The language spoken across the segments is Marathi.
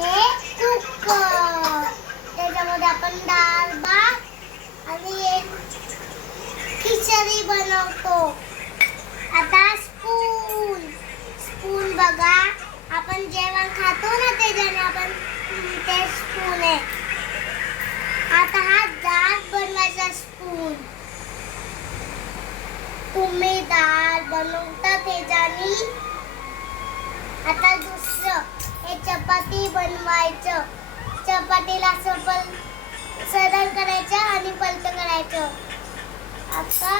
हे कुकर, त्याच्यामध्ये आपण डाळ भात आणि एक खिचडी बनवतो. आता स्पून बघा, आपण जेवण खातो ना त्याच्याने आपण ते स्पून आहे. आता हा डाळ बनवायचा स्पून. तुम्ही डाळ बनवता त्याच्याने. आता दुसरं हे चपाती बनवायचं. चपातीला सरळ करायचं आणि पलट करायचं. आता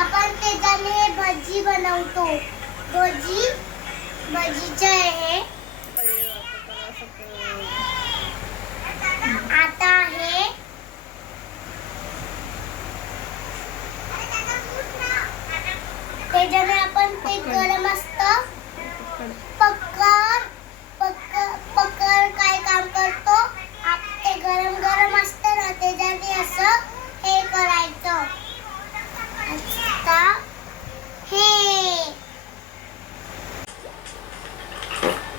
आपण त्याच्याने भजी बनवतो. भजीचं आहे. आता हे त्याच्याने आपण ते गरम असतं. पक्कर काय काम करतो, ते गरम असतं ना त्याच्याने असं हे करायचं. आता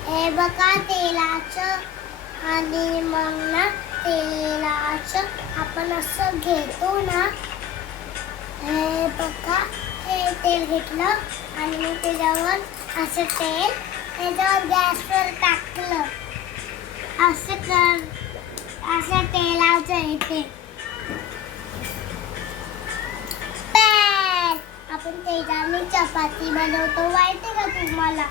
हे बघा तेलाचं, आणि मग ना तेलाचं आपण असं घेतो ना. हे बघा, हे तेल घेतलं आणि मग त्याच्यावर असं तेल त्याच्यावर गॅसवर टाकलं. असं तेलाचं येते. आपण त्याच्याने चपाती बनवतो. माहिती का तुम्हाला?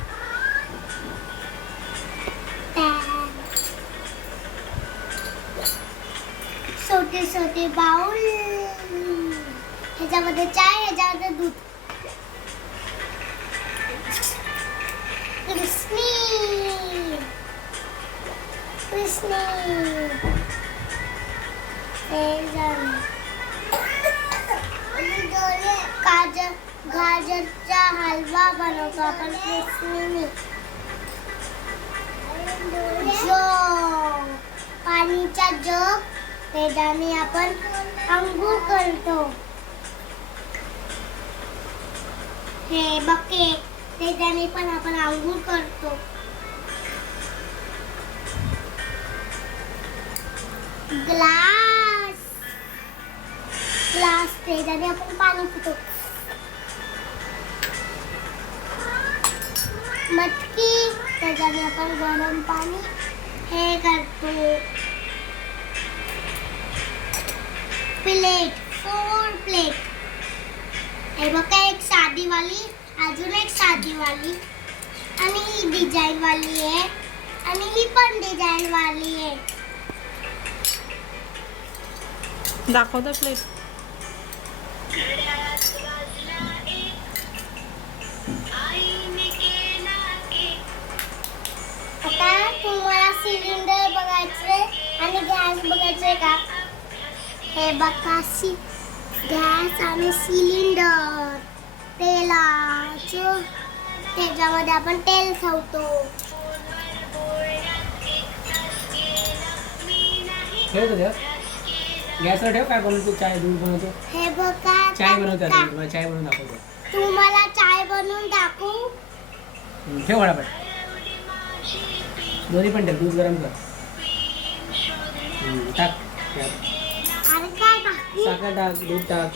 छोटे बाउल, ह्याच्यामध्ये चाय, ह्याच्यामध्ये दूध. गाजरचा हलवा बनवतो आपण कृष्णीने. पाणीचा जग, त्याच्याने आपण अंघोळ करतो. हे बकेट, त्याच्याने पण आपण अंघोळ करतो. ग्लास, त्याच्याने आपण पाणी पितो. मटकी, त्याच्याने आपण गरम पाणी हे करतो. Plate, 4 plate. हे बघा, एक साधी वाली, अजून एक साधी वाली, आणि ही डिझाईन वाली आहे, आणि ही पण डिझाईन वाली आहे. दाखवतो प्लेट. आता तुम्हाला सिलेंडर बघायचे आणि गॅस बघायचे का? हे बघा, गॅस आणि सिलेंडर. तेलाचं, त्याच्यामध्ये आपण तेल ठेवतो. गॅसवर ठेव. काय बनवतो? चाय, दूध बनवतो. हे बघा, चाय बनवतो. तुम्हाला चाय बनवून दाखवतो. तुम्हाला चाय बनवून दाखवू? ठेव फटाफट. दोन्ही पण ठेव. दूध गरम कर. टाक. अरे काय टाकू? साखर टाक, दूध टाक.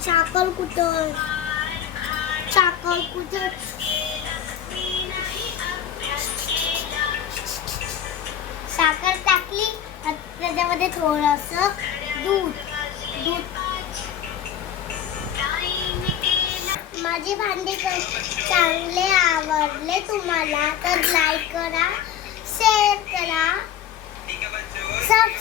साखर कुठं? साखर कुठं? साखर टाकली, त्याच्यामध्ये थोडंसं दूध. माझी भांडी चांगले आवडले तुम्हाला तर लाईक करा, शेअर करा, सबस्क्राईब